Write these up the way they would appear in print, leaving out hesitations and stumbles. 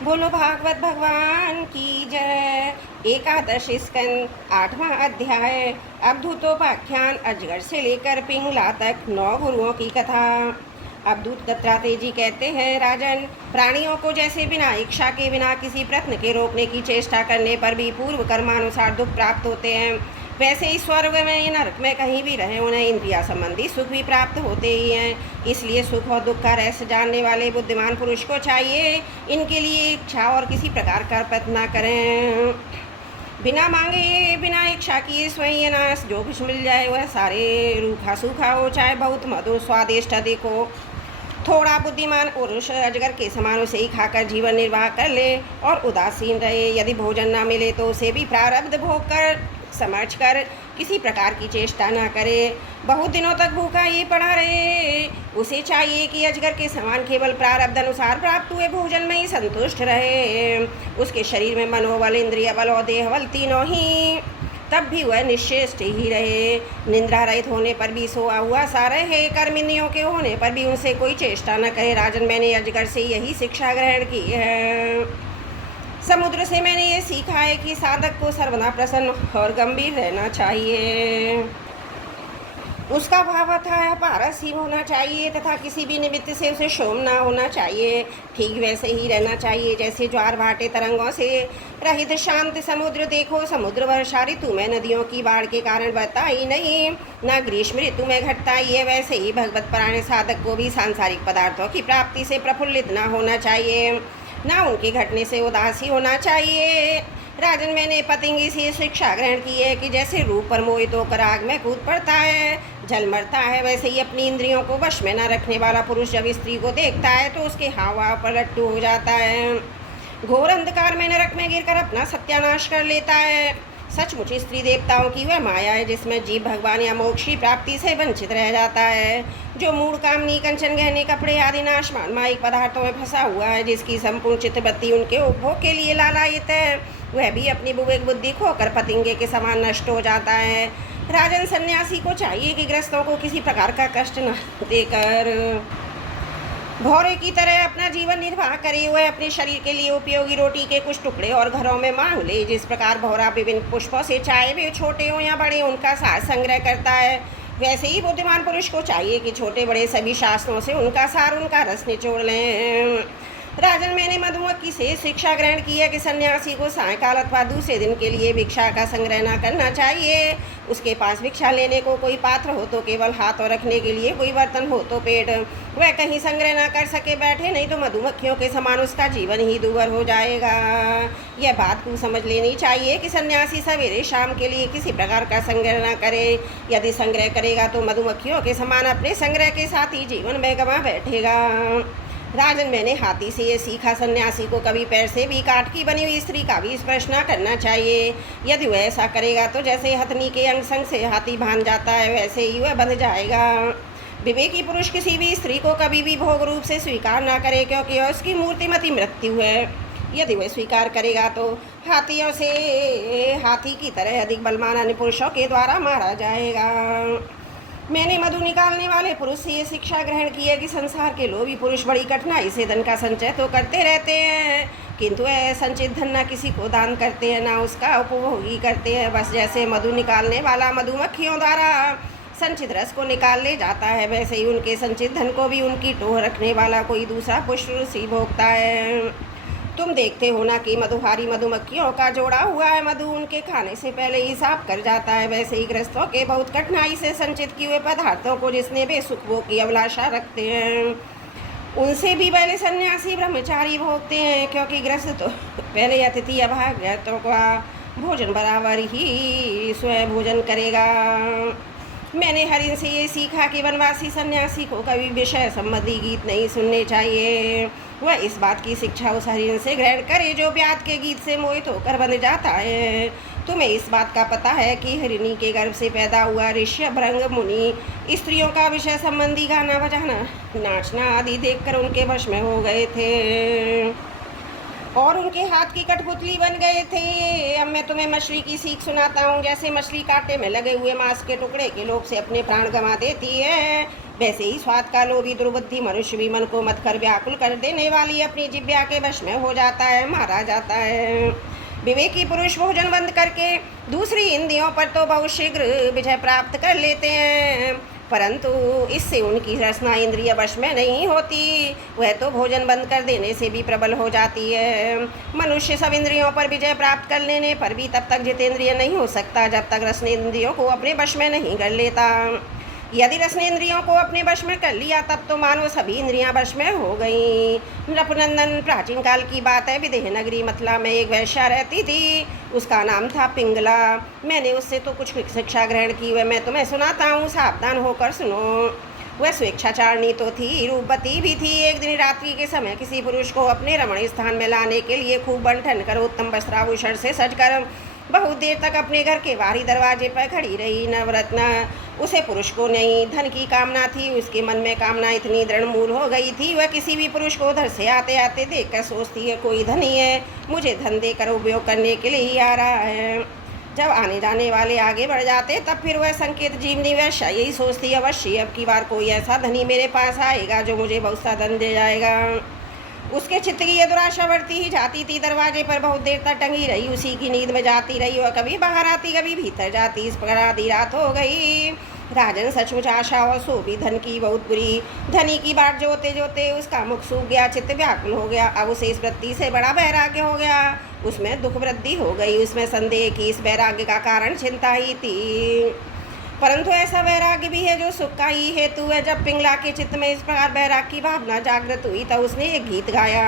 बोलो भागवत भगवान की जय। एकादश स्कंद 8वां अध्याय। अवधूतोपाख्यान। अजगर से लेकर पिंगला तक 9 गुरुओं की कथा। अवधूत दत्तात्रेय जी कहते हैं, राजन, प्राणियों को जैसे बिना इच्छा के, बिना किसी प्रयत्न के रोकने की चेष्टा करने पर भी पूर्व कर्मानुसार दुख प्राप्त होते हैं, वैसे ही स्वर्ग में या नरक में कहीं भी रहे उन्हें इंद्रिया संबंधी सुख भी प्राप्त होते ही हैं। इसलिए सुख और दुख का रहस्य जानने वाले बुद्धिमान पुरुष को चाहिए इनके लिए इच्छा और किसी प्रकार का प्रयत्न न करें। बिना मांगे, बिना इच्छा किए स्वयं नाश जो कुछ मिल जाए वह सारे रूखा सूखा हो, चाहे बहुत मधुर स्वादिष्ट अधिक हो। थोड़ा बुद्धिमान पुरुष अजगर के समान उसे ही खाकर जीवन निर्वाह कर ले और उदासीन रहे। यदि भोजन न मिले तो उसे भी प्रारब्ध भोग कर समझ कर किसी प्रकार की चेष्टा न करे। बहुत दिनों तक भूखा ही पड़ा रहे। उसे चाहिए कि अजगर के समान केवल प्रारब्ध अनुसार प्राप्त हुए भोजन में ही संतुष्ट रहे। उसके शरीर में मनोबल, इंद्रिय बल और देह बल तीनों ही, तब भी वह निश्चेष्ट ही रहे। निंद्रा रहित होने पर भी सोआ हुआ सा रहे। कर्मियों के होने पर भी उनसे कोई चेष्टा न करे। राजन, मैंने अजगर से यही शिक्षा ग्रहण की है। समुद्र से मैंने ये सीखा है कि साधक को सर्वदा प्रसन्न और गंभीर रहना चाहिए। उसका भाव अथाह पारस होना चाहिए तथा किसी भी निमित्त से उसे शोम ना होना चाहिए। ठीक वैसे ही रहना चाहिए जैसे ज्वार भाटे तरंगों से रहित शांत समुद्र। देखो, समुद्र वर्षा ऋतु में नदियों की बाढ़ के कारण बहता ही नहीं, न ग्रीष्म ऋतु में घटता ही है। वैसे ही भगवत परायण साधक को भी सांसारिक पदार्थों की प्राप्ति से प्रफुल्लित न होना चाहिए, ना उनके घटने से उदासी होना चाहिए। राजन, मैंने पतंगी से शिक्षा ग्रहण की है कि जैसे रूप पर मोहित होकर आग में कूद पड़ता है, जल मरता है, वैसे ही अपनी इंद्रियों को वश में न रखने वाला पुरुष जब स्त्री को देखता है तो उसके हाव भाव पर लट्टू हो जाता है। घोर अंधकार में नरक में गिरकर अपना सत्यानाश कर लेता है। सचमुच स्त्री देवताओं की वह माया है जिसमें जीव भगवान या मोक्ष की प्राप्ति से वंचित रह जाता है। जो मूड, कामनी, कंचन, गहने, कपड़े आदि नाशमान माइक पदार्थों में फंसा हुआ है, जिसकी संपूर्ण चित्तवृत्ति उनके उपभोग के लिए लालायित है, वह भी अपनी विवेक बुद्धि खोकर पतंगे के समान नष्ट हो जाता है। राजन, सन्यासी को चाहिए कि गृहस्थों को किसी प्रकार का कष्ट न देकर भौरे की तरह अपना जीवन निर्वाह करे। वह अपने शरीर के लिए उपयोगी रोटी के कुछ टुकड़े और घरों में मांग ले। जिस प्रकार भौरा विभिन्न पुष्पों से, चाहे वे छोटे हो या बड़े, उनका सार संग्रह करता है, वैसे ही बुद्धिमान पुरुष को चाहिए कि छोटे बड़े सभी शास्त्रों से उनका सार, उनका रस निचोड़ लें। राजन, मैंने मधुमक्खी से शिक्षा ग्रहण की है कि सन्यासी को सायकाल अथवा दूसरे दिन के लिए भिक्षा का संग्रह न करना चाहिए। उसके पास भिक्षा लेने को कोई पात्र हो तो केवल हाथ, और रखने के लिए कोई बर्तन हो तो पेट। वह कहीं संग्रह न कर सके बैठे, नहीं तो मधुमक्खियों के समान उसका जीवन ही दूभर हो जाएगा। यह बात को समझ लेनी चाहिए कि सन्यासी सवेरे शाम के लिए किसी प्रकार का संग्रह न करे। यदि संग्रह करेगा तो मधुमक्खियों के समान अपने संग्रह के साथ ही जीवन में गंवा बैठेगा। राजन, मैंने हाथी से ये सीखा, सन्यासी को कभी पैर से भी काठ की बनी हुई स्त्री का भी स्पर्श न करना चाहिए। यदि वह ऐसा करेगा तो जैसे हथनी के अंग संग से हाथी बांध जाता है, वैसे ही वह बंध जाएगा। विवेकी पुरुष किसी भी स्त्री को कभी भी भोग रूप से स्वीकार न करे, क्योंकि यह उसकी मूर्तिमती मृत्यु है। यदि वह स्वीकार करेगा तो हाथियों से हाथी की तरह अधिक बलवान अन्य पुरुषों के द्वारा मारा जाएगा। मैंने मधु निकालने वाले पुरुष से ये शिक्षा ग्रहण की है कि संसार के लोभी पुरुष बड़ी कठिनाई से धन का संचय तो करते रहते हैं, किंतु वह संचित धन न किसी को दान करते हैं, ना उसका उपभोग ही करते हैं। बस जैसे मधु निकालने वाला मधुमक्खियों द्वारा संचित रस को निकाल ले जाता है, वैसे ही उनके संचित धन को भी उनकी टोह रखने वाला कोई दूसरा पुरुष ही भोगता है। तुम देखते हो ना कि मधुहारी मधुमक्खियों का जोड़ा हुआ है मधु उनके खाने से पहले ही साफ कर जाता है। वैसे ही गृहस्थों के बहुत कठिनाई से संचित किए हुए पदार्थों को जिसने बेसुख भोग की अभिलाषा रखते हैं, उनसे भी पहले सन्यासी ब्रह्मचारी भोगते हैं, क्योंकि गृहस्थ तो पहले अतिथि अभाग्यतों का भोजन बराबर ही स्वयं भोजन करेगा। मैंने हरिण से ये सीखा कि वनवासी सन्यासी को कभी विषय संबंधी गीत नहीं सुनने चाहिए। वह इस बात की शिक्षा उस हरिण से ग्रहण करे जो ब्यात के गीत से मोहित होकर बन जाता है। तुम्हें इस बात का पता है कि हरिणी के गर्भ से पैदा हुआ ऋषि भृंग मुनि स्त्रियों का विषय संबंधी गाना बजाना, नाचना आदि देखकर उनके वश में हो गए थे। और उनके हाथ की कठपुतली बन गए थे। अब मैं तुम्हें मछली की सीख सुनाता हूँ। जैसे मछली कांटे में लगे हुए मांस के टुकड़े के लोभ से अपने प्राण गंवा देती है, वैसे ही स्वाद का लोभी दुर्बुद्धि मनुष्य भी मन को मत कर व्याकुल कर देने वाली अपनी जिह्वा के वश में हो जाता है, मारा जाता है। विवेकी पुरुष भोजन बंद करके दूसरी इंद्रियों पर तो बहुत शीघ्र विजय प्राप्त कर लेते हैं, परंतु इससे उनकी रसना इंद्रिय वश में नहीं होती। वह तो भोजन बंद कर देने से भी प्रबल हो जाती है। मनुष्य सब इंद्रियों पर विजय प्राप्त कर लेने पर भी तब तक जितेंद्रिय नहीं हो सकता जब तक रसनेंद्रियों को अपने वश में नहीं कर लेता। यदि रसनेंद्रियों को अपने वश में कर लिया तब तो मानो सभी इंद्रियां वश में हो गई। नृपनंदन, प्राचीन काल की बात है, विदेह नगरी मथुरा में एक वैश्या रहती थी। उसका नाम था पिंगला। मैंने उससे तो कुछ शिक्षा ग्रहण की, वह मैं तुम्हें सुनाता हूँ, सावधान होकर सुनो। वह स्वेच्छाचारणी तो थी, रूपवती भी थी। एक दिन रात्रि के समय किसी पुरुष को अपने रमणीय स्थान में लाने के लिए खूब बंठन कर उत्तम वस्त्राभूषण से सजकर बहुत देर तक अपने घर के बाहरी दरवाजे पर खड़ी रही। नवरत्न, उसे पुरुष को नहीं धन की कामना थी। उसके मन में कामना इतनी दृढ़मूल हो गई थी, वह किसी भी पुरुष को उधर से आते आते देखकर सोचती है कोई धनी है, मुझे धन देकर उपयोग करने के लिए ही आ रहा है। जब आने जाने वाले आगे बढ़ जाते तब फिर वह संकेत जीवनी वैश्या यही सोचती, अवश्य अब की बार कोई ऐसा धनी मेरे पास आएगा जो मुझे बहुत सा धन दे जाएगा। उसके चित्त की ये दुराशा बढ़ती ही जाती थी। दरवाजे पर बहुत देर तक टंगी रही, उसी की नींद में जाती रही और कभी बाहर आती कभी भीतर जाती। इस प्रकार आधी रात हो गई। राजन, सचमुच आशा और सो भी धन की बहुत बुरी। धनी की बाट जोते जोते उसका मुख सूख गया, चित्त व्याकुल हो गया। अब उसे इस वृत्ति से बड़ा वैराग्य हो गया। उसमें दुख वृद्धि हो गई। उसमें संदेह की इस वैराग्य का कारण चिंता ही थी, परंतु ऐसा वैराग्य भी है जो सुख का ही हेतु है। जब पिंगला के चित्त में इस प्रकार वैराग्य की भावना जागृत हुई तब उसने एक गीत गाया,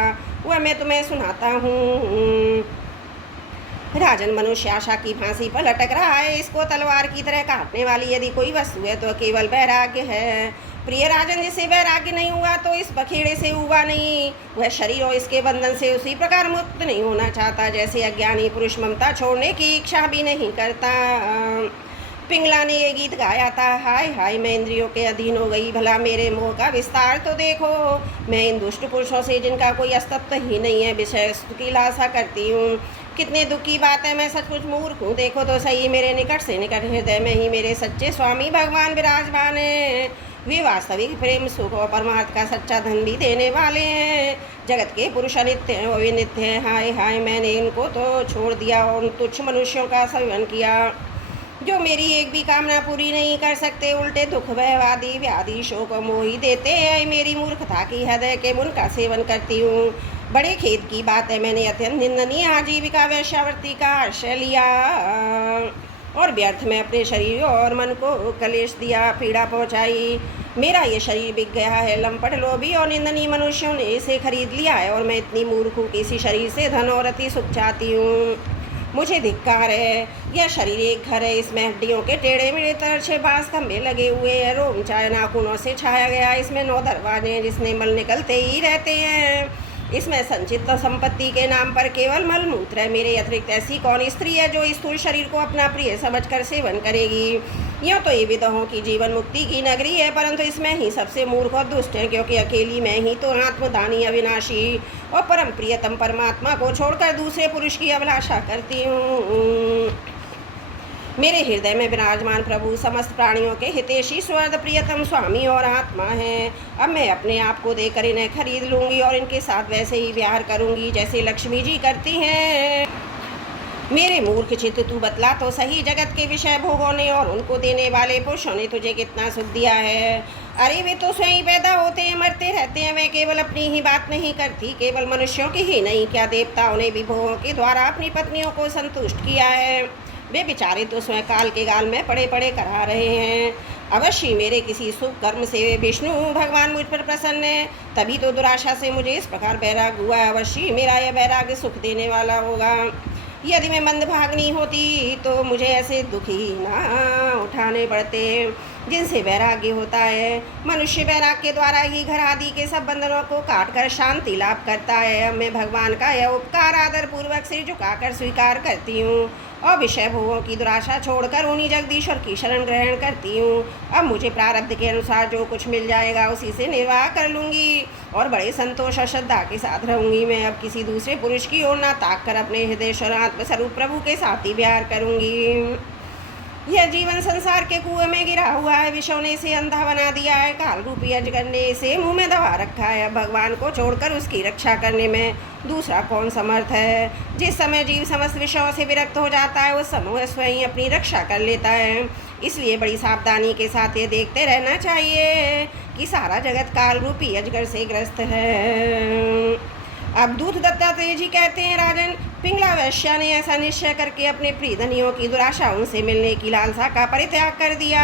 वह मैं तुम्हें सुनाता हूँ। राजन, मनुष्य आशा की फांसी पर लटक रहा है। इसको तलवार की तरह काटने वाली यदि कोई वस्तु है तो केवल वैराग्य है। प्रिय राजन, जिसे वैराग्य नहीं हुआ तो इस बखेड़े से हुआ नहीं। वह शरीर और इसके बंधन से उसी प्रकार मुक्त नहीं होना चाहता जैसे अज्ञानी पुरुष ममता छोड़ने की इच्छा भी नहीं करता। पिंगला ने ये गीत गाया था, हाय हाय मैं इंद्रियों के अधीन हो गई, भला मेरे मोह का विस्तार तो देखो। मैं इन दुष्ट पुरुषों से जिनका कोई अस्तित्व ही नहीं है विषय की लालसा करती हूँ। कितने दुख की बात है, मैं सचमुच मूर्ख हूँ। देखो तो सही, मेरे निकट से निकट हृदय में ही मेरे सच्चे स्वामी भगवान विराजमान है। वे वास्तविक प्रेम, सुख और परमार्थ का सच्चा धन भी देने वाले हैं। जगत के पुरुष अनित्य हैं, वे नित्य हैं। हाय हाय मैंने इनको तो छोड़ दिया और तुच्छ मनुष्यों का सेवन किया जो मेरी एक भी कामना पूरी नहीं कर सकते, उल्टे दुख भयवादी व्याधि शोक मोही देते हैं। मेरी मूर्खता की हृदय के मुन का सेवन करती हूँ। बड़े खेद की बात है, मैंने अत्यंत निंदनीय आजीविका वैश्यावृत्ति का आश्रय लिया और व्यर्थ में अपने शरीर और मन को कलेश दिया, पीड़ा पहुँचाई। मेरा ये शरीर बिक गया है। लंपट, लोभी और निंदनीय मनुष्यों ने इसे खरीद लिया है और मैं इतनी मूर्ख हूँ कि इसी शरीर से धन और अति सुख चाहती हूँ। मुझे धिक्कार है। यह शरीर एक घर है, इसमें हड्डियों के टेढ़े मेढ़े तरछे बांस खंभे लगे हुए हैं, रोम चाय नाखूनों से छाया गया। इसमें 9 दरवाजे हैं जिसमें मल निकलते ही रहते हैं। इसमें संचित संपत्ति के नाम पर केवल मल मूत्र है। मेरे अतिरिक्त ऐसी कौन स्त्री है जो स्थूल शरीर को अपना प्रिय समझकर सेवन करेगी। यह तो ये विधवों की जीवन मुक्ति की नगरी है, परंतु इसमें ही सबसे मूर्ख और दुष्ट है, क्योंकि अकेली मैं ही तो आत्मदानी अविनाशी और परम प्रियतम परमात्मा को छोड़कर दूसरे पुरुष की अभिलाषा करती हूँ। मेरे हृदय में विराजमान प्रभु समस्त प्राणियों के हितैषी स्वर्ग प्रियतम स्वामी और आत्मा है। अब मैं अपने आप को देकर इन्हें खरीद लूँगी और इनके साथ वैसे ही व्यवहार करूँगी जैसे लक्ष्मी जी करती हैं। मेरे मूर्ख चित्त, तू बतला तो सही, जगत के विषय भोगों ने और उनको देने वाले पुरुषों ने तुझे कितना सुख दिया है। अरे वे तो स्वयं पैदा होते हैं, मरते रहते हैं। मैं केवल अपनी ही बात नहीं करती, केवल मनुष्यों की ही नहीं, क्या देवताओं ने भी भोगों के द्वारा अपनी पत्नियों को संतुष्ट किया है। वे बेचारे तो स्वयं काल के गाल में पड़े पड़े करा रहे हैं। अवश्य मेरे किसी शुभ कर्म से विष्णु भगवान मुझ पर प्रसन्न है, तभी तो दुराशा से मुझे इस प्रकार वैराग्य हुआ। अवश्य मेरा यह वैराग्य सुख देने वाला होगा। यदि मैं मंदभाग्नी होती तो मुझे ऐसे दुखी ना उठाने पड़ते। जिनसे वैराग्य होता है। मनुष्य वैराग्य के द्वारा ही घर आदि के सब बंधनों को काट कर शांति लाभ करता है। अब मैं भगवान का यह उपकार आदर पूर्वक सिर झुकाकर स्वीकार करती हूँ और विषय भोगों की दुराशा छोड़कर उन्हीं जगदीश्वर की शरण ग्रहण करती हूँ। अब मुझे प्रारब्ध के अनुसार जो कुछ मिल जाएगा उसी से निर्वाह कर लूँगी और बड़े संतोष और श्रद्धा के साथ रहूँगी। मैं अब किसी दूसरे पुरुष की ओर ना ताक कर अपने हृदय आत्मस्वरूप प्रभु के साथ ही प्यार करूँगी। यह जीवन संसार के कुएं में गिरा हुआ है, विषयों ने इसे अंधा बना दिया है, काल रूपी अजगर ने इसे मुंह में दबा रखा है। भगवान को छोड़कर उसकी रक्षा करने में दूसरा कौन समर्थ है। जिस समय जीव समस्त विषयों से विरक्त हो जाता है उस समय वह स्वयं अपनी रक्षा कर लेता है। इसलिए बड़ी सावधानी के साथ ये देखते रहना चाहिए कि सारा जगत काल रूपी अजगर से ग्रस्त है। अब दूत दत्तात्रेय जी कहते हैं, राजन, पिंगला वैश्या ने ऐसा निश्चय करके अपने प्रियधनियों की दुराशा उनसे मिलने की लालसा का परित्याग कर दिया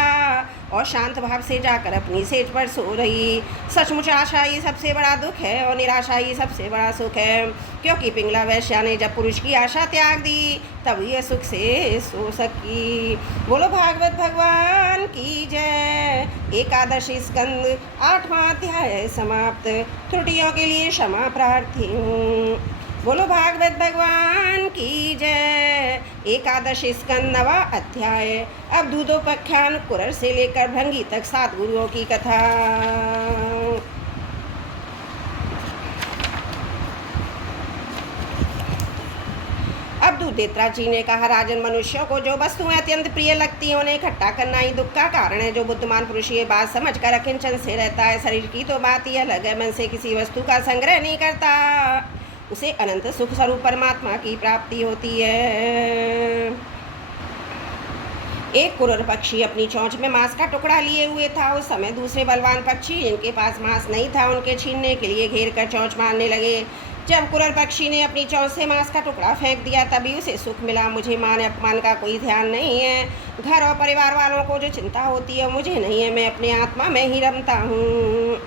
और शांत भाव से जाकर अपनी सेज पर सो रही। सचमुच आशा ही सबसे बड़ा दुख है और निराशा ही सबसे बड़ा सुख है, क्योंकि पिंगला वैश्या ने जब पुरुष की आशा त्याग दी तब यह सुख से सो सकी। बोलो भागवत भगवान की जय। एकादशी स्कंद 8वां अध्याय समाप्त। त्रुटियों के लिए क्षमा प्रार्थी हूँ। बोलो भागवत भगवान की जय। एकादशी स्कंद 9वां अध्याय। अब दूतोपाख्यान कुरर से लेकर भृंगी तक 7 गुरुओं की कथा। अब दूतेत्रा जी ने कहा, राजन, मनुष्यों को जो वस्तुएं अत्यंत प्रिय लगती हैं उन्हें इकट्ठा करना ही दुख का कारण है। जो बुद्धिमान पुरुष ये बात समझकर अकिंचन से रहता है, शरीर की तो बात ही अलग है, मन से किसी वस्तु का संग्रह नहीं करता, उसे अनंत सुख स्वरूप परमात्मा की प्राप्ति होती है। एक कुरर पक्षी अपनी चोंच में मांस का टुकड़ा लिए हुए था। उस समय दूसरे बलवान पक्षी जिनके पास मांस नहीं था उनके छीनने के लिए घेर कर चोंच मारने लगे। जब कुरर पक्षी ने अपनी चोंच से मांस का टुकड़ा फेंक दिया तभी उसे सुख मिला। मुझे मान अपमान का कोई ध्यान नहीं है। घर और परिवार वालों को जो चिंता होती है मुझे नहीं है। मैं अपने आत्मा में ही रमता हूँ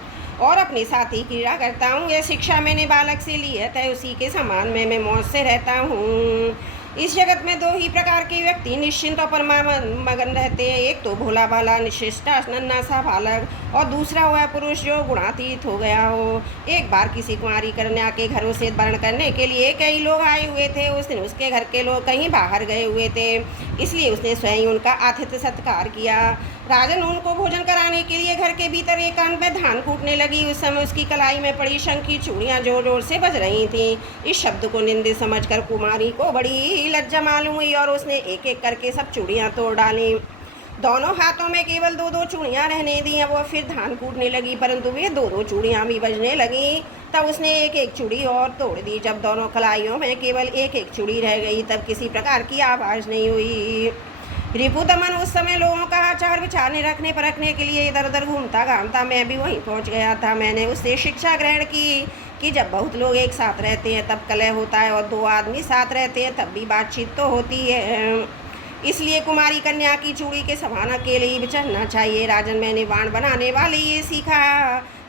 और अपने साथ ही क्रीड़ा करता हूँ। यह शिक्षा मैंने बालक से ली है, तय उसी के समान मैं मौज से रहता हूँ। इस जगत में 2 ही प्रकार के व्यक्ति निश्चिंत और मगन रहते हैं। एक तो भोला भाला निशिष्टा नन्हा सा बालक और दूसरा वह पुरुष जो गुणातीत हो गया हो। एक बार किसी कुंवारी कन्या के घरों से वर्ण करने के लिए कई लोग आए हुए थे। उस दिन उसके घर के लोग कहीं बाहर गए हुए थे, इसलिए उसने स्वयं उनका आतिथ्य सत्कार किया। राजन, उनको भोजन कराने के लिए घर के भीतर एकांत में धान कूटने लगी। उस समय उसकी कलाई में पड़ी शंख की चूड़ियाँ जोर जोर से बज रही थीं। इस शब्द को निंदित समझकर कुमारी को बड़ी लज्जा मालूम हुई और उसने एक एक करके सब चूड़ियाँ तोड़ डाली। दोनों हाथों में केवल 2-2 चूड़ियाँ रहने दी। वो फिर धान कूटने लगी, परंतु वे 2-2 चूड़ियाँ भी बजने लगीं। तब उसने एक एक चूड़ी और तोड़ दी। जब दोनों कलाइयों में केवल एक एक चूड़ी रह गई तब किसी प्रकार की आवाज़ नहीं हुई। रिपुदमन उस समय लोगों का आचार विचार रखने परखने के लिए इधर उधर घूमता घामता मैं भी वहीं पहुंच गया था। मैंने उससे शिक्षा ग्रहण की कि जब बहुत लोग एक साथ रहते हैं तब कलह होता है और 2 आदमी साथ रहते हैं तब भी बातचीत तो होती है। इसलिए कुमारी कन्या की चूड़ी के समान अकेले ही विचरना चाहिए। राजन, मैंने बाण बनाने वाले ये सीखा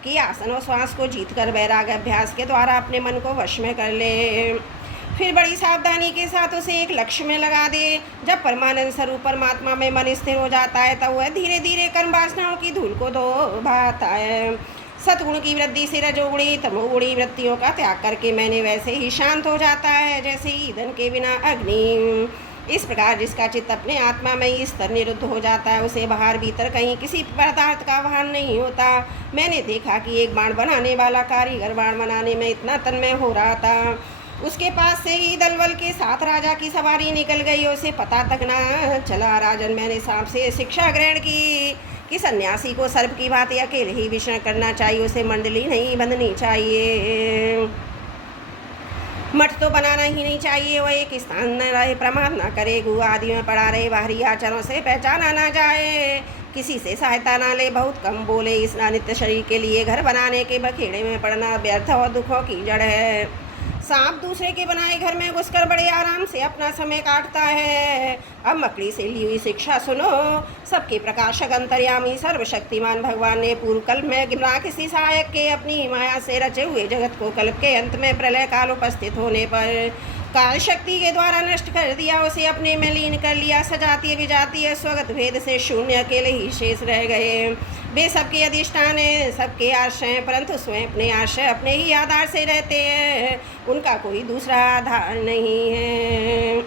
कि आसन और श्वास को जीतकर वैराग्य अभ्यास के द्वारा अपने मन को वश में कर ले, फिर बड़ी सावधानी के साथ उसे एक लक्ष्य में लगा दे। जब परमानंद स्वरूप परमात्मा में मन स्थिर हो जाता है तब वह धीरे धीरे कर्म वासनाओं की धूल को धो भाता है। सतगुण की वृद्धि से रजोगुणी तमोगुणी वृत्तियों का त्याग करके मैंने वैसे ही शांत हो जाता है जैसे ईंधन के बिना अग्नि। इस प्रकार जिसका चित्त अपने आत्मा में ही स्तर निरुद्ध हो जाता है उसे बाहर भीतर कहीं किसी पदार्थ का भान नहीं होता। मैंने देखा कि एक बाण बनाने वाला कारीगर बाण बनाने में इतना तन्मय हो रहा था, उसके पास से ही दलबल के साथ राजा की सवारी निकल गई, उसे पता तक ना चला। राजन, मैंने सांप से शिक्षा ग्रहण की कि सन्यासी को सर्प की भांति अकेले ही विचरण करना चाहिए, उसे मंडली नहीं बंधनी चाहिए, मठ तो बनाना ही नहीं चाहिए, वह एक स्थान न रहे, प्रमाद ना करे, गु आदि में पड़ा रहे, बाहरी आचरणों से पहचाना ना जाए, किसी से सहायता ना ले, बहुत कम बोले। इस अनित्य शरीर के लिए घर बनाने के बखेड़े में पड़ना व्यर्थ और दुखों की जड़ है। सांप दूसरे के बनाए घर में घुसकर बड़े आराम से अपना समय काटता है। अब मकड़ी से ली हुई शिक्षा सुनो। सबके प्रकाशक अंतर्यामी सर्वशक्तिमान भगवान ने पूर्व कल्प में बिना किसी सहायक के अपनी माया से रचे हुए जगत को कल्प के अंत में प्रलय काल उपस्थित होने पर काल शक्ति के द्वारा नष्ट कर दिया, उसे अपने में लीन कर लिया। सजातीय विजातीय स्वगत भेद से शून्य अकेले ही शेष रह गए। वे सबके अधिष्ठान हैं, सबके आश्रय हैं, परंतु स्वयं अपने आश्रय अपने ही आधार से रहते हैं, उनका कोई दूसरा आधार नहीं है।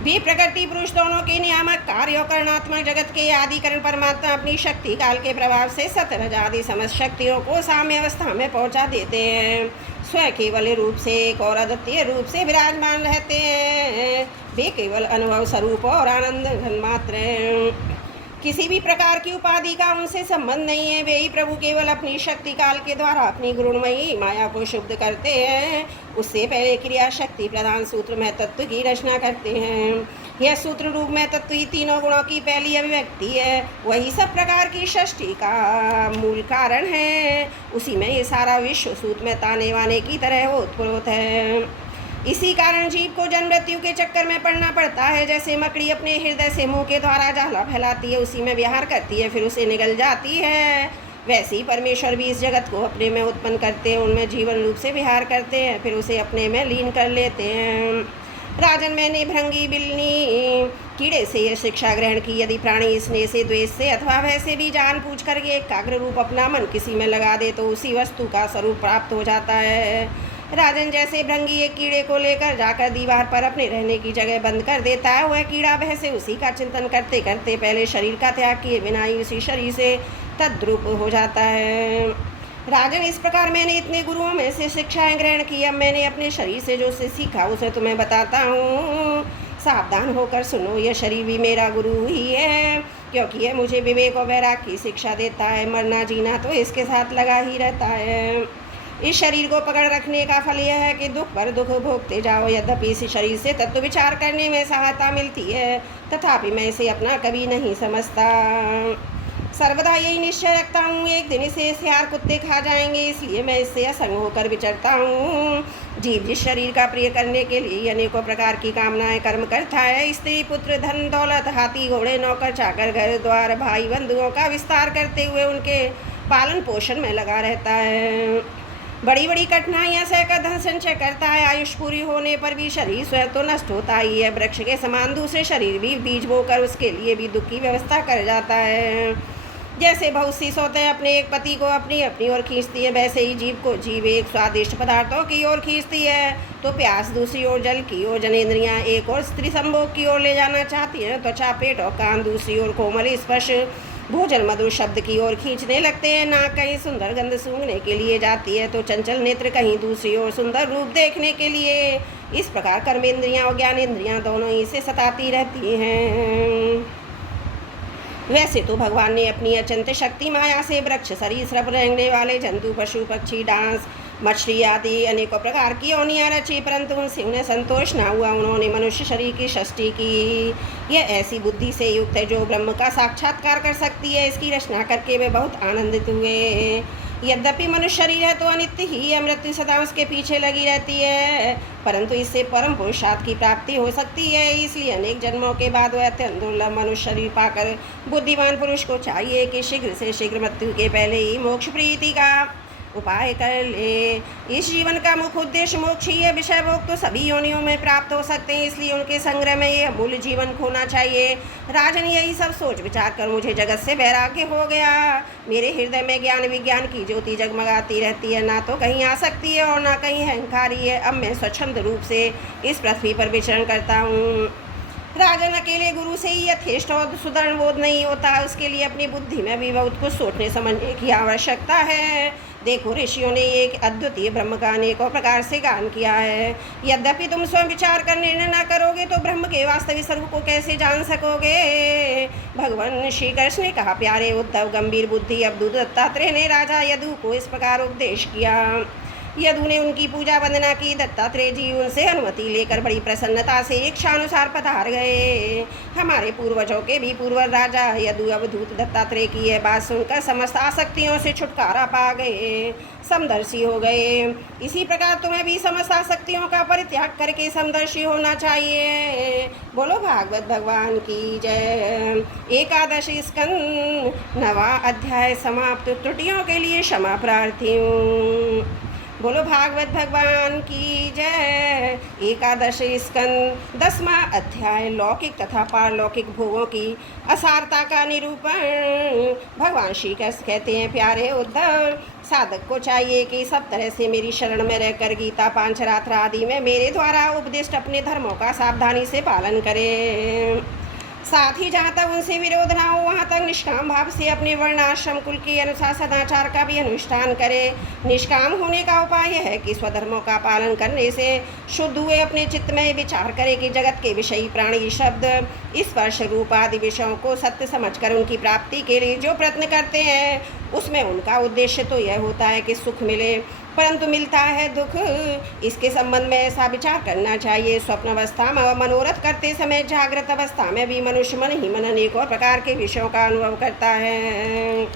वे प्रकृति पुरुष दोनों के नियामक कार्य और करणात्मक जगत के आदिकरण परमात्मा अपनी शक्ति काल के प्रभाव से सतरज आदि समस्त शक्तियों को साम्य अवस्था में पहुंचा देते हैं। स्वयं केवल रूप से एक और अद्वितीय रूप से विराजमान रहते हैं। वे केवल अनुभव स्वरूप और आनंद घन मात्र हैं। किसी भी प्रकार की उपाधि का उनसे संबंध नहीं है। वे ही प्रभु केवल अपनी शक्ति काल के द्वारा अपनी गुणमयी माया को शुद्ध करते हैं। उससे पहले क्रिया शक्ति प्रधान सूत्र में तत्व की रचना करते हैं। यह सूत्र रूप में तत्व ही तीनों गुणों की पहली अभिव्यक्ति है। वही सब प्रकार की सृष्टि का मूल कारण है। उसी में ये सारा विश्व सूत्र में ताने वाने की तरह ओतप्रोत है। इसी कारण जीव को जन्म मृत्यु के चक्कर में पड़ना पड़ता है। जैसे मकड़ी अपने हृदय से मुंह के द्वारा जाला फैलाती है, उसी में विहार करती है, फिर उसे निगल जाती है, वैसे ही परमेश्वर भी इस जगत को अपने में उत्पन्न करते हैं, उनमें जीवन रूप से विहार करते हैं, फिर उसे अपने में लीन कर लेते हैं। राजन, मैंने भृंगी बिल्ली कीड़े से यह शिक्षा ग्रहण की, यदि प्राणी स्नेह से द्वेष से अथवा वैसे भी जान पूछ कर के एकाग्र रूप अपना मन किसी में लगा दे तो उसी वस्तु का स्वरूप प्राप्त हो जाता है। राजन, जैसे भृंगी एक कीड़े को लेकर जाकर दीवार पर अपने रहने की जगह बंद कर देता है, वह कीड़ा वैसे उसी का चिंतन करते करते पहले शरीर का त्याग किए बिना ही उसी शरीर से तद्रूप हो जाता है। राजन, इस प्रकार मैंने इतने गुरुओं में से शिक्षाएं ग्रहण की। अब मैंने अपने शरीर से जो से सीखा उसे तुम्हें बताता हूँ। सावधान होकर सुनो, यह शरीर भी मेरा गुरु ही है, क्योंकि यह मुझे विवेक और वैराग की शिक्षा देता है। मरना जीना तो इसके साथ लगा ही रहता है। इस शरीर को पकड़ रखने का फल यह है कि दुख पर दुख भोगते जाओ। यद्यपि इस शरीर से तत्व विचार करने में सहायता मिलती है, तथापि मैं इसे अपना कभी नहीं समझता। सर्वदा यही निश्चय रखता हूँ, एक दिन इसे सियार कुत्ते खा जाएंगे, इसलिए मैं इससे असंग होकर विचरता हूँ। जीव जिस शरीर का प्रिय करने के लिए अनेकों प्रकार की कामनाएं कर्म करता है, स्त्री पुत्र धन दौलत हाथी घोड़े नौकर चाकर घर द्वार भाई बंधुओं का विस्तार करते हुए उनके पालन पोषण में लगा रहता है। बड़ी बड़ी कठिनाइयाँ सहकर धन संचय करता है। आयुष पूरी होने पर भी शरीर स्वयं तो नष्ट होता ही है। वृक्ष के समान दूसरे शरीर भी बीज बोकर उसके लिए भी दुख की व्यवस्था कर जाता है। जैसे बहुत सी सौतें अपने एक पति को अपनी अपनी ओर खींचती है, वैसे ही जीव को जीव एक स्वादिष्ट पदार्थों की ओर खींचती है, तो प्यास दूसरी ओर जल की ओर, जनेंद्रियाँ एक और स्त्री संभोग की ओर ले जाना चाहती हैं, त्वचा पेट और कान दूसरी ओर कोमल स्पर्श भोजन मधुर शब्द की ओर खींचने लगते हैं। नाक कहीं सुंदर गंध सूंघने के लिए जाती है, तो चंचल नेत्र कहीं दूसरी ओर सुंदर रूप देखने के लिए। इस प्रकार कर्मेंद्रियाँ और ज्ञानेंद्रियाँ दोनों ही से सताती रहती हैं। वैसे तो भगवान ने अपनी अचिंत्य शक्ति माया से वृक्ष सरीसृप रेंगने वाले जंतु पशु पक्षी डांस मछली आदि अनेकों प्रकार की योनियाँ रची, परंतु उनसे उन्हें संतोष न हुआ। उन्होंने मनुष्य शरीर की सृष्टि की। यह ऐसी बुद्धि से युक्त है जो ब्रह्म का साक्षात्कार कर सकती है। इसकी रचना करके वे बहुत आनंदित हुए। यद्यपि मनुष्य शरीर है तो अनित्य ही है, मृत्यु सदा उसके पीछे लगी रहती है, परंतु इससे परम पुरुषार्थ की प्राप्ति हो सकती है। इसलिए अनेक जन्मों के बाद वह अत्यंत दुर्लभ मनुष्य शरीर पाकर बुद्धिमान पुरुष को चाहिए कि शीघ्र से शीघ्र मृत्यु के पहले ही मोक्ष प्रीति का उपाय कर ले। इस जीवन का मुख्य उद्देश्य मोक्ष ही है। विषय भोग तो सभी योनियों में प्राप्त हो सकते हैं, इसलिए उनके संग्रह में यह अमूल्य जीवन खोना चाहिए। राजन, यही सब सोच विचार कर मुझे जगत से वैराग्य हो गया। मेरे हृदय में ज्ञान विज्ञान की ज्योति जगमगाती रहती है, ना तो कहीं आसक्ति है और ना कहीं अहंकारी है। अब मैं स्वच्छंद रूप से इस पृथ्वी पर विचरण करता हूँ। राजन, अकेले गुरु से ही यथेष्ट और सुदृढ़ बोध नहीं होता, उसके लिए अपनी बुद्धि में भी बहुत कुछ सोचने समझने की आवश्यकता है। देखो, ऋषियों ने एक अद्वितीय ब्रह्म का अनेकों प्रकार से गान किया है। यद्यपि तुम स्वयं विचार कर निर्णय न करोगे तो ब्रह्म के वास्तविक स्वरूप को कैसे जान सकोगे। भगवान श्री कृष्ण ने कहा, प्यारे उद्धव, गंभीर बुद्धि अवधूत दत्तात्रेय ने राजा यदु को इस प्रकार उपदेश किया। यदु ने उनकी पूजा वंदना की। दत्तात्रेय जी उनसे अनुमति लेकर बड़ी प्रसन्नता से इच्छानुसार पधार गए। हमारे पूर्वजों के भी पूर्वज राजा यदु अवधूत दत्तात्रेय की यह बात सुनकर समस्त आसक्तियों से छुटकारा पा गए, समदर्शी हो गए। इसी प्रकार तुम्हें भी समस्त आसक्तियों का परित्याग करके समदर्शी होना चाहिए। बोलो भागवत भगवान की जय। 11 स्कंद 9वां अध्याय समाप्त। त्रुटियों के लिए क्षमा प्रार्थी हूँ। बोलो भागवत भगवान की जय। एकादश स्कंद 10वां अध्याय लौकिक तथा पारलौकिक भोगों की असारता का निरूपण। भगवान श्री कृष्ण कहते हैं, प्यारे उद्धव, साधक को चाहिए कि सब तरह से मेरी शरण में रहकर गीता, पांचरात्र आदि में मेरे द्वारा उपदिष्ट अपने धर्मों का सावधानी से पालन करे। साथ ही जहाँ तक उनसे विरोध ना हो वहाँ तक निष्काम भाव से अपने वर्णाश्रम कुल के अनुसार सदाचार का भी अनुष्ठान करे। निष्काम होने का उपाय यह है कि स्वधर्मों का पालन करने से शुद्ध हुए अपने चित्त में विचार करे कि जगत के विषयी प्राणी, शब्द, स्पर्श, रूप आदि विषयों को सत्य समझकर उनकी प्राप्ति के लिए जो प्रयत्न करते हैं उसमें उनका उद्देश्य तो यह होता है कि सुख मिले, परंतु मिलता है दुख। इसके संबंध में ऐसा विचार करना चाहिए। स्वप्न अवस्था में मनोरथ करते समय जागृत अवस्था में भी मनुष्य मन ही मन अनेकों प्रकार के विषयों का अनुभव करता है,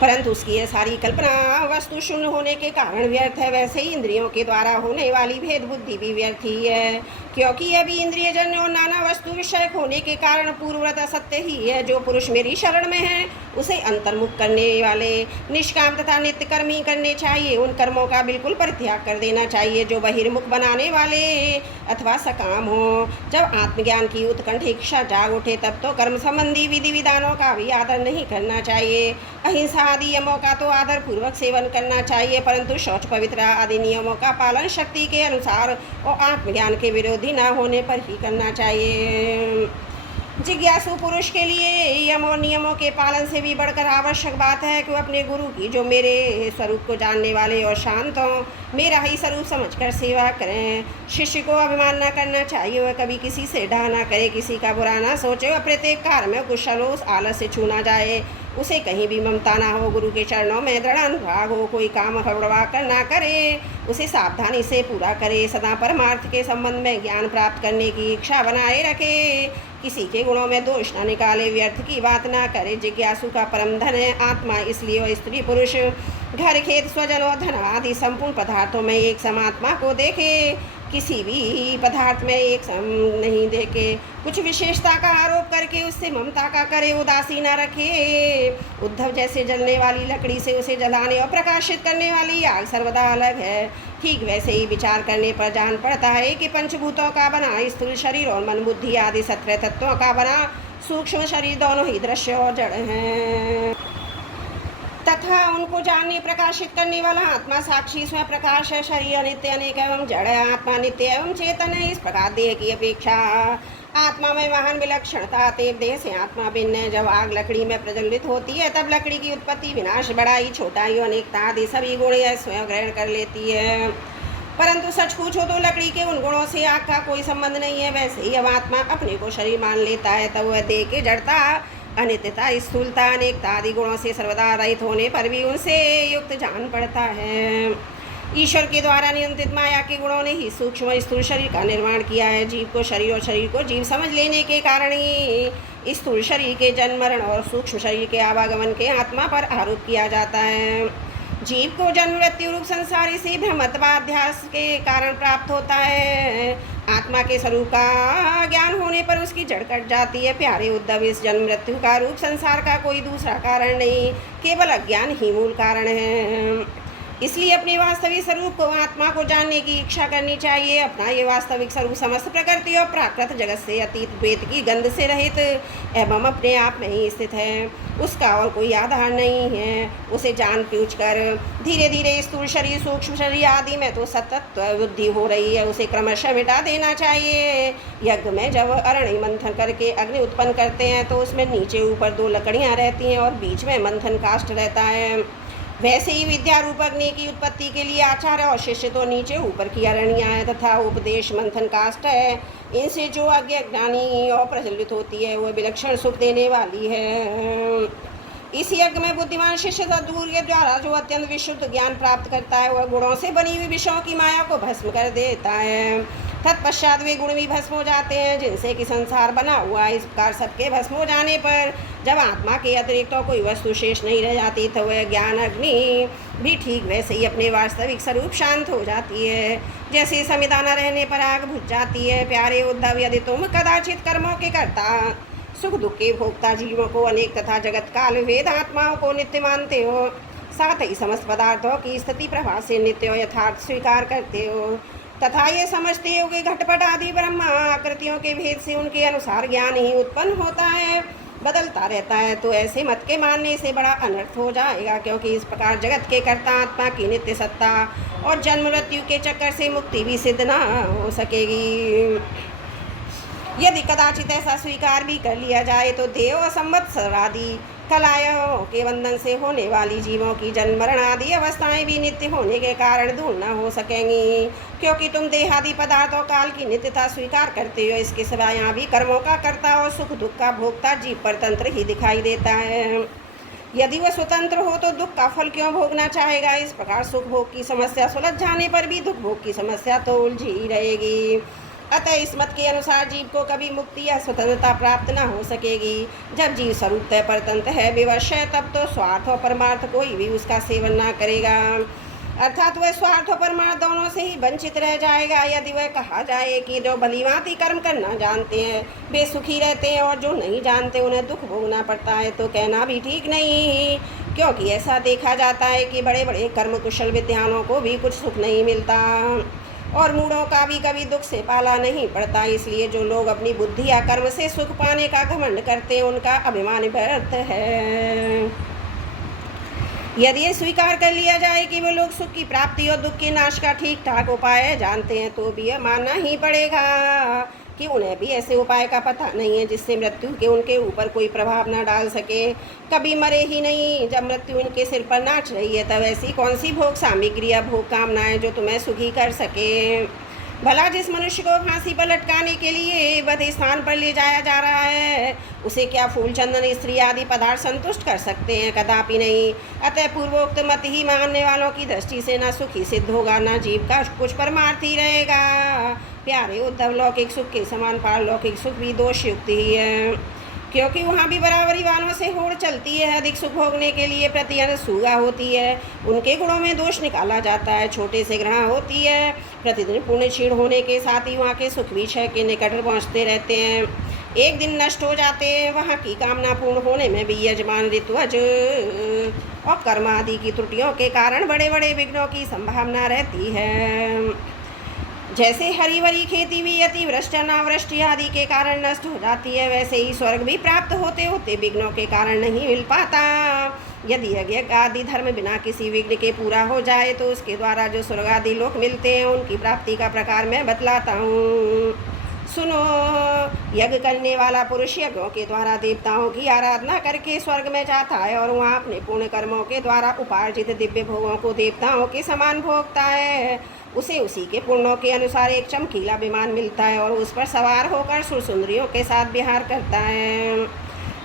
परंतु उसकी यह सारी कल्पना वस्तु शून्य होने के कारण व्यर्थ है। वैसे ही इंद्रियों के द्वारा होने वाली भेद बुद्धि भी व्यर्थ ही है, क्योंकि यह भी इंद्रिय जन्य और नाना वस्तु विषय होने के कारण पूर्ववत असत्य ही है। जो पुरुष मेरी शरण में है उसे अंतर्मुख करने वाले निष्काम तथा नित्य कर्म ही करने चाहिए। उन कर्मों का बिल्कुल परित्याग कर देना चाहिए जो बहिर्मुख बनाने वाले अथवा सकाम हो। जब आत्मज्ञान की उत्कंठ इच्छा जाग उठे तब तो कर्म संबंधी विधि विधानों का भी आदर नहीं करना चाहिए। अहिंसा आदि नियमों का तो आदर पूर्वक सेवन करना चाहिए, परंतु शौच, पवित्र आदि नियमों का पालन शक्ति के अनुसार और आत्मज्ञान के विरोधी ना होने पर ही करना चाहिए। जिज्ञासु पुरुष के लिए यम और नियमों के पालन से भी बढ़कर आवश्यक बात है कि वह अपने गुरु की, जो मेरे स्वरूप को जानने वाले और शांत हों, मेरा ही स्वरूप समझकर सेवा करें। शिष्य को अभिमान न करना चाहिए, वह कभी किसी से डा ना करे, किसी का बुरा ना सोचे, वह प्रत्येक कार्य में कुशल हो, आलस से छू ना जाए, उसे कहीं भी ममता ना हो, गुरु के चरणों में दृढ़ अनुराग हो, कोई काम हड़बड़ा कर ना करे, उसे सावधानी से पूरा करे, सदा परमार्थ के संबंध में ज्ञान प्राप्त करने की इच्छा बनाए रखे, किसी के गुणों में दोष न निकाले, व्यर्थ की बात ना करे। जिज्ञासु का परम धन है आत्मा, इसलिए वह स्त्री पुरुष, घर, खेत, स्वजन और धन आदि संपूर्ण पदार्थों में एक सम आत्मा को देखे, किसी भी पदार्थ में एक सम नहीं देखे। कुछ विशेषता का आरोप करके उससे ममता का करे, उदासी न रखे। उद्धव, जैसे जलने वाली लकड़ी से उसे जलाने और प्रकाशित करने वाली आग सर्वदा अलग है, ठीक वैसे ही विचार करने पर जान पड़ता है कि पंचभूतों का बना स्थूल शरीर और मन, बुद्धि आदि 17 तत्वों का बना सूक्ष्म शरीर दोनों ही दृश्य और जड़ हैं, तथा उनको जानने, प्रकाशित करने वाला आत्मा साक्षी स्वयं प्रकाश है। शरीर अनित्य, अनेक एवं जड़ है, आत्मा नित्य एवं चेतन है। इस प्रकार देह की अपेक्षा आत्मा में महान विलक्षणता, तेज देह से आत्मा भिन्न है। जब आग लकड़ी में प्रज्वलित होती है तब लकड़ी की उत्पत्ति, विनाश, बड़ाई, छोटाई, अनेकता आदि सभी गुण यह स्वयं ग्रहण कर लेती है, परंतु सच पूछो तो लकड़ी के उन गुणों से आग का कोई संबंध नहीं है। वैसे ही अब आत्मा अपने को शरीर मान लेता है तब वह देह के जड़ता, अनित्यता, स्थूलता, अनेकता आदि गुणों से सर्वदा रहित होने पर भी उनसे युक्त जान पड़ता है। ईश्वर के द्वारा नियंत्रित माया के गुणों ने ही सूक्ष्म स्थूल शरीर का निर्माण किया है। जीव को शरीर और शरीर को जीव समझ लेने के कारण ही स्थूल शरीर के जन्म, मरण और सूक्ष्म शरीर के आवागमन के आत्मा पर आरोप किया जाता है। जीव को जन्म, मृत्यु रूप संसार इसी भ्रमत्वाध्यास के कारण प्राप्त होता है। आत्मा के स्वरूप का ज्ञान होने पर उसकी जड़ कट जाती है। प्यारे उद्धव, इस जन्म मृत्यु का रूप संसार का कोई दूसरा कारण नहीं, केवल अज्ञान ही मूल कारण है। इसलिए अपने वास्तविक स्वरूप को, आत्मा को जानने की इच्छा करनी चाहिए। अपना ये वास्तविक स्वरूप समस्त प्रकृति और प्राकृत जगत से अतीत, द्वैत की गंध से रहित एवं अपने आप में ही स्थित है, उसका और कोई आधार नहीं है। उसे जान पूछ कर धीरे धीरे स्थूल शरीर, सूक्ष्म शरीर आदि में तो सतत वृद्धि हो रही है, उसे क्रमशः मिटा देना चाहिए। यज्ञ में जब अरणि मंथन करके अग्नि उत्पन्न करते हैं तो उसमें नीचे ऊपर 2 लकड़ियाँ रहती हैं और बीच में मंथन काष्ठ रहता है। वैसे ही विद्या रूप अग्नि की उत्पत्ति के लिए आचार्य और शिष्य तो नीचे ऊपर की अरणियाँ हैं तथा उपदेश मंथन काष्ठ है। इनसे जो अज्ञानी और प्रज्वलित होती है वह विलक्षण सुख देने वाली है। इस यज्ञ में बुद्धिमान शिष्य सद्गुरु के द्वारा जो अत्यंत विशुद्ध ज्ञान प्राप्त करता है वह गुणों से बनी हुई विषयों की माया को भस्म कर देता है। तत्पश्चात वे गुण भी भस्म हो जाते हैं जिनसे कि संसार बना हुआ है। इस प्रकार सबके भस्म हो जाने पर जब आत्मा के अतिरिक्त तो कोई वस्तु शेष नहीं रह जाती तो वह ज्ञान अग्नि भी ठीक वैसे ही अपने वास्तविक स्वरूप शांत हो जाती है, जैसे समिधा न रहने पर आग बुझ जाती है। प्यारे उद्धव, यदि तुम कदाचित कर्मों के कर्ता, सुख दुख के भोक्ता जीवों को अनेक तथा जगत काल वेद आत्माओं को नित्य मानते हो, साथ ही समस्त पदार्थों की स्थिति प्रभाव से नित्य और यथार्थ स्वीकार करते हो तथा ये समझते हो कि घटपट आदि ब्रह्म आकृतियों के भेद से उनके अनुसार ज्ञान ही उत्पन्न होता है, बदलता रहता है। तो ऐसे मत के मानने से बड़ा अनर्थ हो जाएगा, क्योंकि इस प्रकार जगत के कर्ता आत्मा की नित्य सत्ता और जन्म मृत्यु के चक्कर से मुक्ति भी सिद्ध न हो सकेगी। यदि कदाचित ऐसा स्वीकार भी कर लिया जाए तो देव और संवत्सर आदि कलायों के बंधन से होने वाली जीवों की जन्म मरण आदि अवस्थाएं भी नित्य होने के कारण दूर न हो सकेंगी, क्योंकि तुम देहादि पदार्थों काल की नित्यता स्वीकार करते हो। इसके सिवा यहाँ भी कर्मों का कर्ता और सुख दुख का भोक्ता जीव पर तंत्र ही दिखाई देता है। यदि वह स्वतंत्र हो तो दुख का फल क्यों भोगना चाहेगा। इस प्रकार सुख भोग की समस्या सुलझ जाने पर भी दुख भोग की समस्या तो उलझी ही रहेगी। अतः इस मत के अनुसार जीव को कभी मुक्ति या स्वतंत्रता प्राप्त न हो सकेगी। जब जीव स्वरूपतः परतंत्र है, विवश है, तब तो स्वार्थ और परमार्थ कोई भी उसका सेवन न करेगा, अर्थात वह स्वार्थ और परमार्थ दोनों से ही वंचित रह जाएगा। यदि वह कहा जाए कि जो भलीभांति कर्म करना जानते हैं वे सुखी रहते हैं और जो नहीं जानते उन्हें दुख भोगना पड़ता है, तो कहना भी ठीक नहीं, क्योंकि ऐसा देखा जाता है कि बड़े बड़े कर्म कुशल विद्वानों को भी कुछ सुख नहीं मिलता और मूढ़ों का भी कभी दुख से पाला नहीं पड़ता। इसलिए जो लोग अपनी बुद्धि या कर्म से सुख पाने का घमंड करते हैं उनका अभिमान व्यर्थ है। यदि ये स्वीकार कर लिया जाए कि वे लोग सुख की प्राप्ति और दुख के नाश का ठीक ठाक उपाय जानते हैं, तो भी यह मानना ही पड़ेगा कि उन्हें भी ऐसे उपाय का पता नहीं है जिससे मृत्यु के उनके ऊपर कोई प्रभाव न डाल सके। कभी मरे ही नहीं। जब मृत्यु उनके सिर पर नाच रही है तब ऐसी कौन सी भोग सामग्री या भोग कामनाएं जो तुम्हें सुखी कर सके। भला जिस मनुष्य को फांसी पर लटकाने के लिए वध स्थान पर ले जाया जा रहा है, उसे क्या फूल चंदन स्त्री आदि पदार्थ संतुष्ट कर सकते हैं? कदापि नहीं। अतः पूर्वोक्त मत ही मानने वालों की दृष्टि से न सुखी सिद्ध होगा, न जीव का कुछ परमार्थ ही रहेगा। प्यारे उद्धव, लौकिक सुख के समान पारलौकिक सुख भी दोष युक्त ही है, क्योंकि वहाँ भी बराबरी वालों से होड़ चलती है। अधिक सुख भोगने के लिए प्रति अनुसूगा होती है, उनके गुणों में दोष निकाला जाता है, छोटे से घृणा होती है। प्रतिदिन पुण्य क्षीण होने के साथ ही वहाँ के सुख भी क्षय के निकट पहुँचते रहते हैं, एक दिन नष्ट हो जाते हैं। वहाँ की कामना पूर्ण होने में भी यजमान ऋतुज और कर्म आदि की त्रुटियों के कारण बड़े बड़े विघ्नों की संभावना रहती है। जैसे हरी भरी खेती भी अतिवृष्टि अनावृष्टि आदि के कारण नष्ट हो जाती है, वैसे ही स्वर्ग भी प्राप्त होते होते विघ्नों के कारण नहीं मिल पाता। यदि यज्ञ आदि धर्म बिना किसी विघ्न के पूरा हो जाए तो उसके द्वारा जो स्वर्ग आदि लोक मिलते हैं उनकी प्राप्ति का प्रकार मैं बतलाता हूँ। सुनो, यज्ञ करने वाला पुरुष यज्ञों के द्वारा देवताओं की आराधना करके स्वर्ग में जाता है और वहाँ अपने पूर्ण कर्मों के द्वारा उपार्जित दिव्य भोगों को देवताओं के समान भोगता है। उसे उसी के पुण्यों के अनुसार एक चमकीला विमान मिलता है और उस पर सवार होकर सुरसुंदरियों के साथ विहार करता है।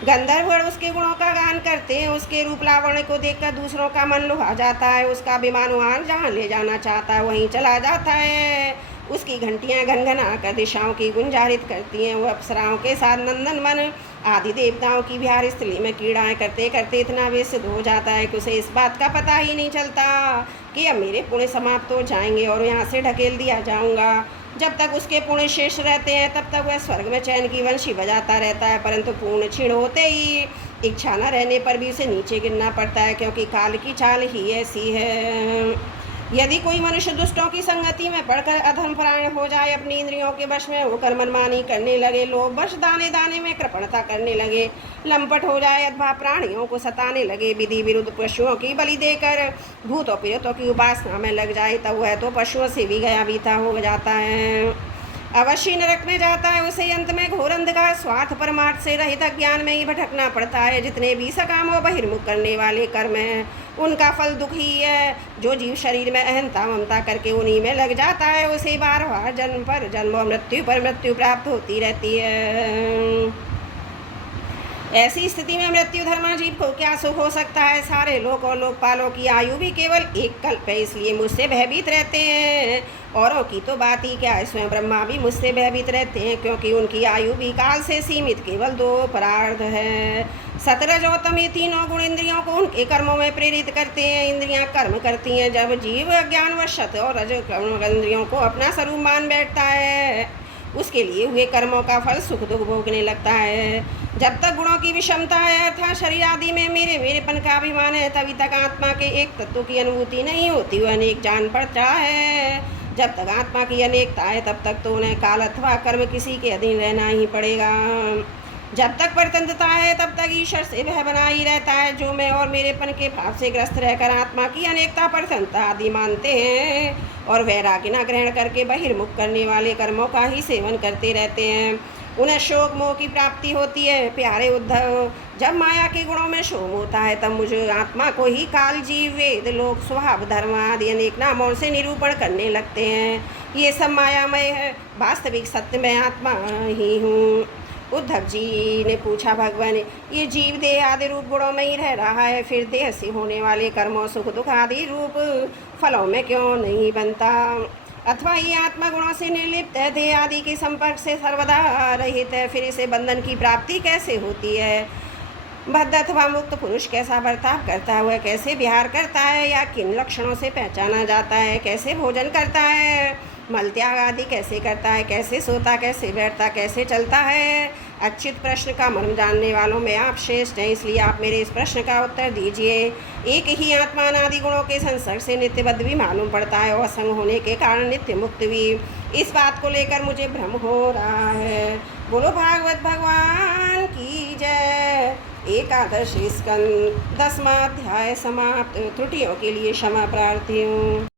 गंधर्वगण उसके गुणों का गान करते हैं, उसके रूप लावण्य को देखकर दूसरों का मन लुभा जाता है। उसका विमान वहाँ जहाँ ले जाना चाहता है वहीं चला जाता है। उसकी घंटियाँ घनघना कर दिशाओं की गुंजारित करती हैं। वो अप्सराओं के साथ नंदनवन आदि देवताओं की विहार स्थली में क्रीड़ाएँ करते करते इतना व्यस्त हो जाता है कि उसे इस बात का पता ही नहीं चलता कि अब मेरे पुण्य समाप्त हो जाएंगे और यहाँ से ढकेल दिया जाऊँगा। जब तक उसके पुण्य शेष रहते हैं तब तक वह स्वर्ग में चैन की वंशी बजाता रहता है, परंतु पुण्य क्षीण होते ही इच्छा न रहने पर भी उसे नीचे गिरना पड़ता है, क्योंकि काल की चाल ही ऐसी है। यदि कोई मनुष्य दुष्टों की संगति में पड़कर अधर्मपरायण हो जाए, अपनी इंद्रियों के वश में होकर मनमानी करने लगे, लोभ वश दाने दाने में कृपणता करने लगे, लंपट हो जाए अथवा प्राणियों को सताने लगे, विधि विरुद्ध पशुओं की बलि देकर भूतों प्रेतों की उपासना में लग जाए, तब वह तो पशुओं से भी गया बीता हो जाता है, अवश्य नरक में जाता है। उसे अंत में घोर अंधकार स्वार्थ परमार्थ से रहित ज्ञान में ही भटकना पड़ता है। जितने भी सकाम व बहिर्मुख करने वाले कर्म हैं उनका फल दुख ही है। जो जीव शरीर में अहंता ममता करके उन्हीं में लग जाता है उसे बार बार जन्म पर जन्म और मृत्यु पर मृत्यु प्राप्त होती रहती है। ऐसी स्थिति में मृत्यु धर्मा जीव को क्या सुख हो सकता है। सारे लोक और लोकपालों की आयु भी केवल एक कल्प है, इसलिए मुझसे भयभीत रहते हैं। औरों की तो बात ही क्या है, स्वयं ब्रह्मा भी मुझसे भयभीत रहते हैं, क्योंकि उनकी आयु भी काल से सीमित केवल 2 परार्ध है। सतरज और तम ये तीनों गुण इंद्रियों को उनके कर्मों में प्रेरित करते हैं। इंद्रियां कर्म करती हैं जब जीव ज्ञानवश सत और रज इंद्रियों को अपना स्वरूप मान बैठता है। उसके लिए हुए कर्मों का फल सुख दुख भोगने लगता है। जब तक गुणों की विषमता है अर्थात शरीर आदि में मेरेपन का अभिमान है, तभी तक आत्मा के एक तत्व की अनुभूति नहीं होती, वह अनेक जान पड़ता है। जब तक आत्मा की अनेकता है तब तक तो उन्हें काल अथवा कर्म किसी के अधीन रहना ही पड़ेगा। जब तक परतंत्रता है तब तक ईश्वर से वह बना ही रहता है जो मैं और मेरेपन के भाव से ग्रस्त रहकर आत्मा की अनेकता परतंत्रता आदि मानते हैं और वैराग्य न ग्रहण करके बहिर्मुख करने वाले कर्मों का ही सेवन करते रहते हैं। उन्हें शोक मोह की प्राप्ति होती है। प्यारे उद्धव, जब माया के गुणों में शोम होता है तब मुझे आत्मा को ही काल जीव वेद लोक स्वभाव धर्म आदि अनेक नामों से निरूपण करने लगते हैं। ये सब मायामय है, वास्तविक सत्य मैं आत्मा ही हूँ। उद्धव जी ने पूछा, भगवान ये जीव देह आदि रूप गुणों में ही रह रहा है, फिर देह से होने वाले कर्मों सुख दुख आदि रूप फलों में क्यों नहीं बनता? अथवा ये आत्मा गुणों से निर्लिप्त है, देह आदि के संपर्क से सर्वदा रहित है, फिर इसे बंधन की प्राप्ति कैसे होती है? बद्ध अथवा मुक्त पुरुष कैसा बर्ताव करता है, वह कैसे विहार करता है या किन लक्षणों से पहचाना जाता है? कैसे भोजन करता है, मल त्याग आदि कैसे करता है, कैसे सोता, कैसे बैठता, कैसे चलता है? अच्युत प्रश्न का मर्म जानने वालों में आप श्रेष्ठ हैं, इसलिए आप मेरे इस प्रश्न का उत्तर दीजिए। एक ही आत्मा अनादि गुणों के संसर्ग से नित्यबद्ध भी मालूम पड़ता है और असंग होने के कारण नित्य मुक्त भी। इस बात को लेकर मुझे भ्रम हो रहा है। बोलो भागवत भगवान की जय। एकादश स्कंद 10वां अध्याय समाप्त। त्रुटियों के लिए क्षमा प्रार्थी हूँ।